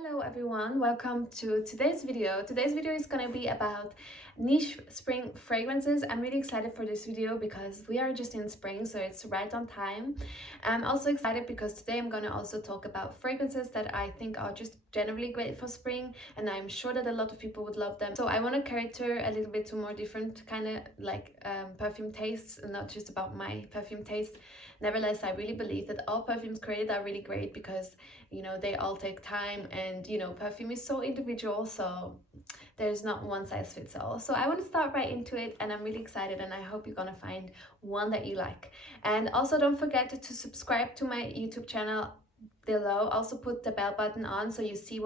Hello everyone, welcome to today's video. Today's video is gonna be about niche spring fragrances. I'm really excited for this video because we are just in spring, so it's right on time. I'm also excited because today I'm gonna also talk about fragrances that I think are just generally great for spring, and I'm sure that a lot of people would love them. So I want to cater a little bit to more different kind of perfume tastes, and not just about my perfume taste. Nevertheless, I really believe that all perfumes created are really great because they all take time, and perfume is so individual, so there's not one size fits all. So I want to start right into it, and I'm really excited, and I hope you're gonna find one that you like. And also don't forget to subscribe to my YouTube channel below. Also put the bell button on so you see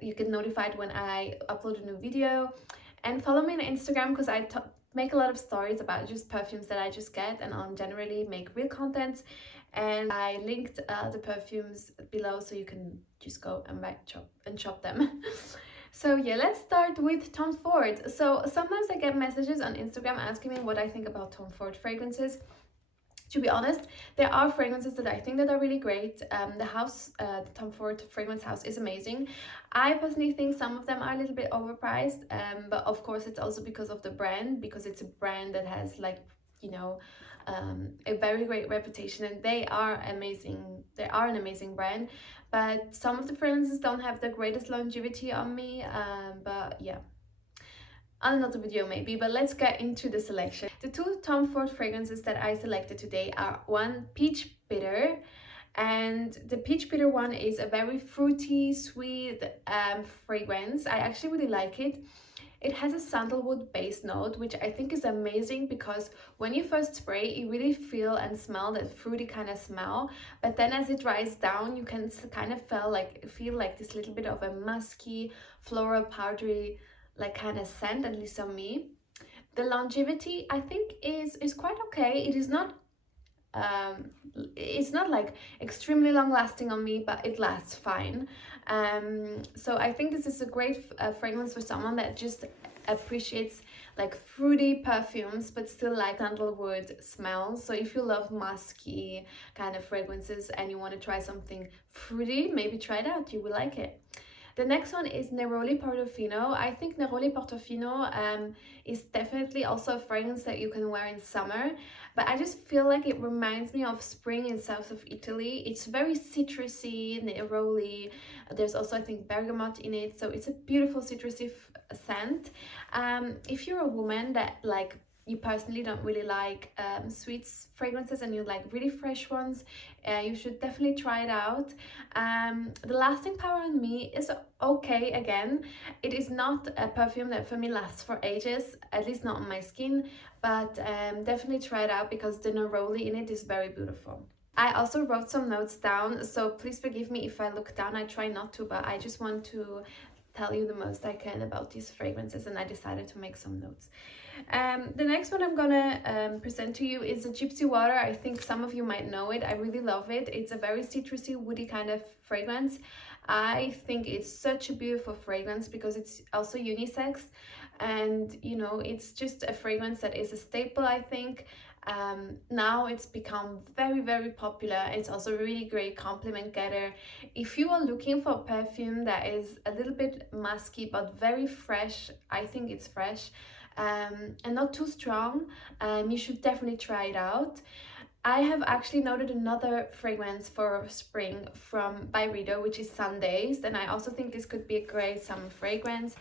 you get notified when I upload a new video, and follow me on Instagram because I make a lot of stories about just perfumes that I just get, and I'll generally make real content. And I linked the perfumes below so you can just go and shop them. So yeah, let's start with Tom Ford. So sometimes I get messages on Instagram asking me what I think about Tom Ford fragrances. To be honest, there are fragrances that I think that are really great. The Tom Ford fragrance house is amazing. I personally think some of them are a little bit overpriced, but of course it's also because of the brand, because it's a brand that has a very great reputation, and they are amazing. They are an amazing brand, but some of the fragrances don't have the greatest longevity on me. But yeah, another video maybe, but let's get into the selection. The two Tom Ford fragrances that I selected today are one Peach Bitter, and the Peach Bitter one is a very fruity, sweet fragrance. I actually really like it. It has a sandalwood base note, which I think is amazing because when you first spray, you really feel and smell that fruity kind of smell. But then as it dries down, you can kind of feel like this little bit of a musky, floral, powdery, like kind of scent, at least on me. The longevity I think is quite okay. It's not like extremely long lasting on me, but it lasts fine. So I think this is a great fragrance for someone that just appreciates like fruity perfumes but still like sandalwood smells. So if you love musky kind of fragrances and you want to try something fruity, maybe try it out, you will like it. The next one is Neroli Portofino. I think Neroli Portofino is definitely also a fragrance that you can wear in summer, but I just feel like it reminds me of spring in south of Italy. It's very citrusy, Neroli. There's also, I think, bergamot in it, so it's a beautiful citrusy scent. If you're a woman that you personally don't really like sweet fragrances and you like really fresh ones, you should definitely try it out. The lasting power on me is okay. Again, it is not a perfume that for me lasts for ages, at least not on my skin, but definitely try it out because the neroli in it is very beautiful. I also wrote some notes down, so please forgive me if I look down. I try not to, but I just want to tell you the most I can about these fragrances, and I decided to make some notes. The next one I'm gonna present to you is a Gypsy water. I think some of you might know it. I really love it. It's a very citrusy, woody kind of fragrance. I think it's such a beautiful fragrance because it's also unisex, and it's just a fragrance that is a staple, I think. Now it's become very, very popular. It's also a really great compliment getter. If you are looking for a perfume that is a little bit musky but very fresh, I think it's fresh, and not too strong, you should definitely try it out. I have actually noted another fragrance for spring from Byredo, which is Sundazed, and I also think this could be a great summer fragrance,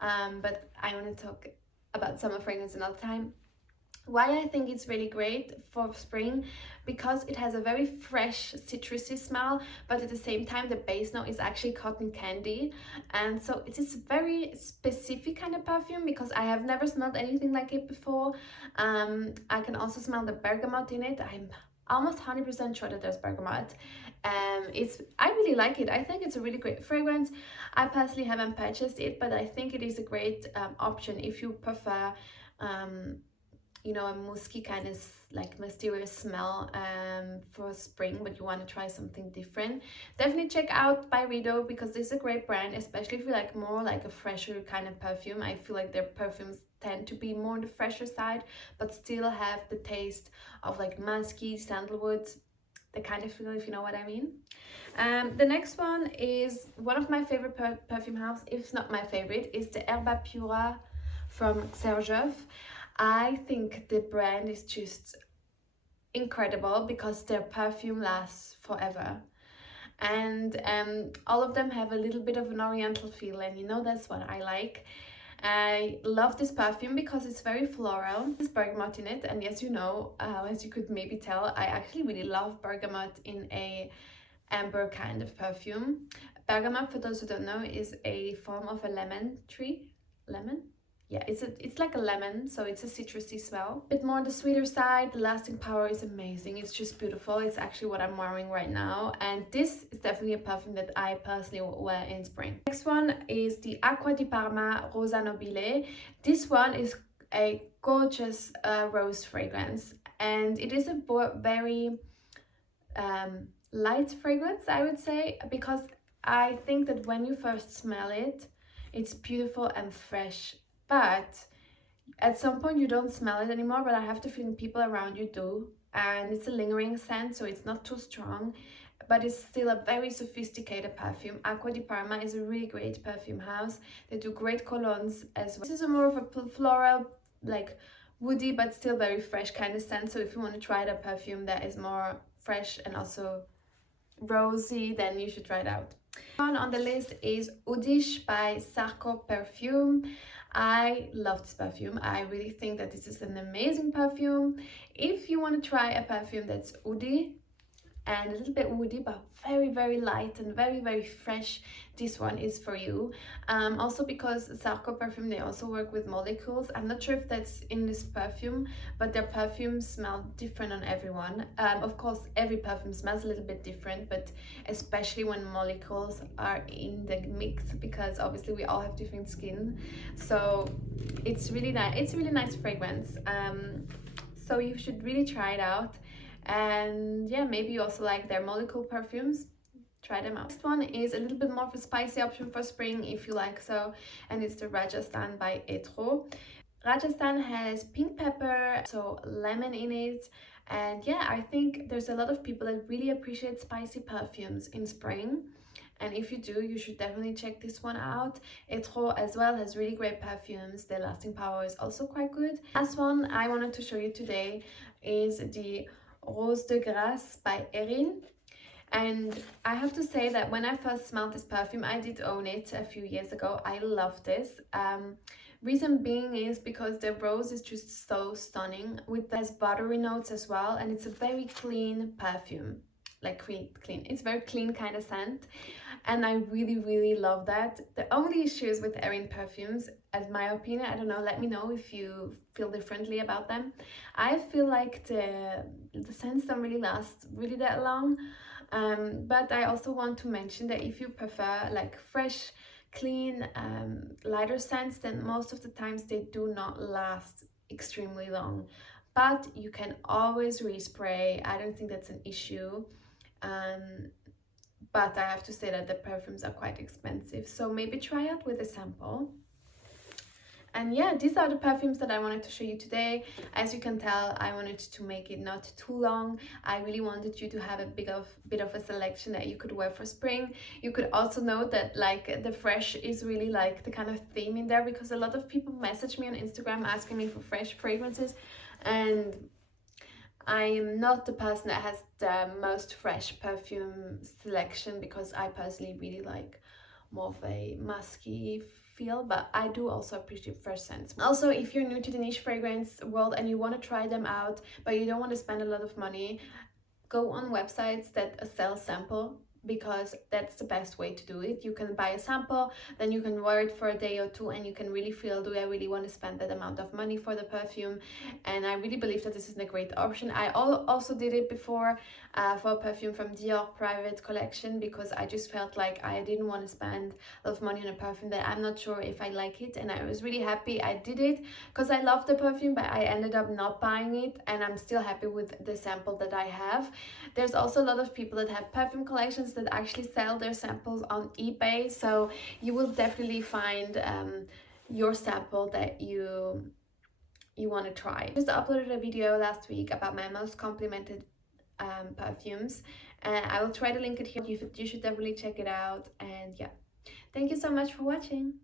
but I want to talk about summer fragrance another time. Why I think it's really great for spring, because it has a very fresh citrusy smell, but at the same time the base note is actually cotton candy, and so it is a very specific kind of perfume because I have never smelled anything like it before. I can also smell the bergamot in it. I'm almost 100% sure that there's bergamot. I really like it. I think it's a really great fragrance. I personally haven't purchased it, but I think it is a great option if you prefer a musky kind of like mysterious smell for spring, but you want to try something different. Definitely check out Byredo because this is a great brand, especially if you like more like a fresher kind of perfume. I feel like their perfumes tend to be more on the fresher side but still have the taste of like musky sandalwood. the kind of feel, if you know what I mean. The next one is one of my favorite perfume house, if not my favorite, is the Erba Pura from Xerjoff. I think the brand is just incredible because their perfume lasts forever. And all of them have a little bit of an oriental feel, and you know that's what I like. I love this perfume because it's very floral. There's bergamot in it, and as you know, as you could maybe tell, I actually really love bergamot in a amber kind of perfume. Bergamot, for those who don't know, is a form of a lemon tree. Lemon? Yeah, it's like a lemon, so it's a citrusy smell. A bit more on the sweeter side. The lasting power is amazing. It's just beautiful. It's actually what I'm wearing right now, and this is definitely a perfume that I personally wear in spring. Next one is the Aqua di Parma Rosa Nobile. This one is a gorgeous rose fragrance, and it is a very light fragrance, I would say, because I think that when you first smell it, it's beautiful and fresh, but at some point you don't smell it anymore. But I have the feeling people around you do, and it's a lingering scent, so it's not too strong, but it's still a very sophisticated perfume. Aqua di Parma is a really great perfume house. They do great colognes as well. This is a more of a floral, like woody, but still very fresh kind of scent. So if you want to try a perfume that is more fresh and also rosy, then you should try it out. One on the list is Oudish by Zarkoperfume. I love this perfume. I really think that this is an amazing perfume. If you want to try a perfume that's oudi and a little bit woody but very light and very fresh, this one is for you. Also because Zarkoperfume, they also work with molecules. I'm not sure if that's in this perfume, but their perfumes smell different on everyone. Of course every perfume smells a little bit different, but especially when molecules are in the mix, because obviously we all have different skin, so it's really nice. It's a really nice fragrance, so you should really try it out. And yeah, maybe you also like their molecule perfumes, try them out. Next one is a little bit more of a spicy option for spring if you like so, and it's the Rajasthan by Etro. Rajasthan has pink pepper, so lemon in it, and yeah, I think there's a lot of people that really appreciate spicy perfumes in spring, and if you do, you should definitely check this one out. Etro as well has really great perfumes. Their lasting power is also quite good. Last one I wanted to show you today is the Rose de Grasse by Erin. And I have to say that when I first smelled this perfume, I did own it a few years ago. I love this. Reason being is because the rose is just so stunning, with those buttery notes as well, and it's a very clean perfume, like clean. It's very clean kind of scent, and I really love that. The only issues with Erin perfumes, as my opinion, I don't know, let me know if you feel differently about them. I feel like the scents don't really last really that long, but I also want to mention that if you prefer like fresh, clean, lighter scents, then most of the times they do not last extremely long, but you can always respray. I don't think that's an issue. But I have to say that the perfumes are quite expensive, so maybe try out with a sample. And yeah, these are the perfumes that I wanted to show you today. As you can tell, I wanted to make it not too long. I really wanted you to have a bit of a selection that you could wear for spring. You could also note that like the fresh is really like the kind of theme in there, because a lot of people message me on Instagram asking me for fresh fragrances, and I am not the person that has the most fresh perfume selection, because I personally really like more of a musky feel, but I do also appreciate fresh scents. Also, if you're new to the niche fragrance world and you want to try them out but you don't want to spend a lot of money, go on websites that sell sample, because that's the best way to do it. You can buy a sample, then you can wear it for a day or two, and you can really feel, do I really want to spend that amount of money for the perfume? And I really believe that this is a great option. I also did it before for a perfume from Dior private collection, because I just felt like I didn't want to spend a lot of money on a perfume that I'm not sure if I like it, and I was really happy I did it because I love the perfume, but I ended up not buying it, and I'm still happy with the sample that I have. There's also a lot of people that have perfume collections that actually sell their samples on eBay, so you will definitely find your sample that you want to try. I just uploaded a video last week about my most complimented perfumes. I will try to link it here. You should definitely check it out. And yeah, thank you so much for watching.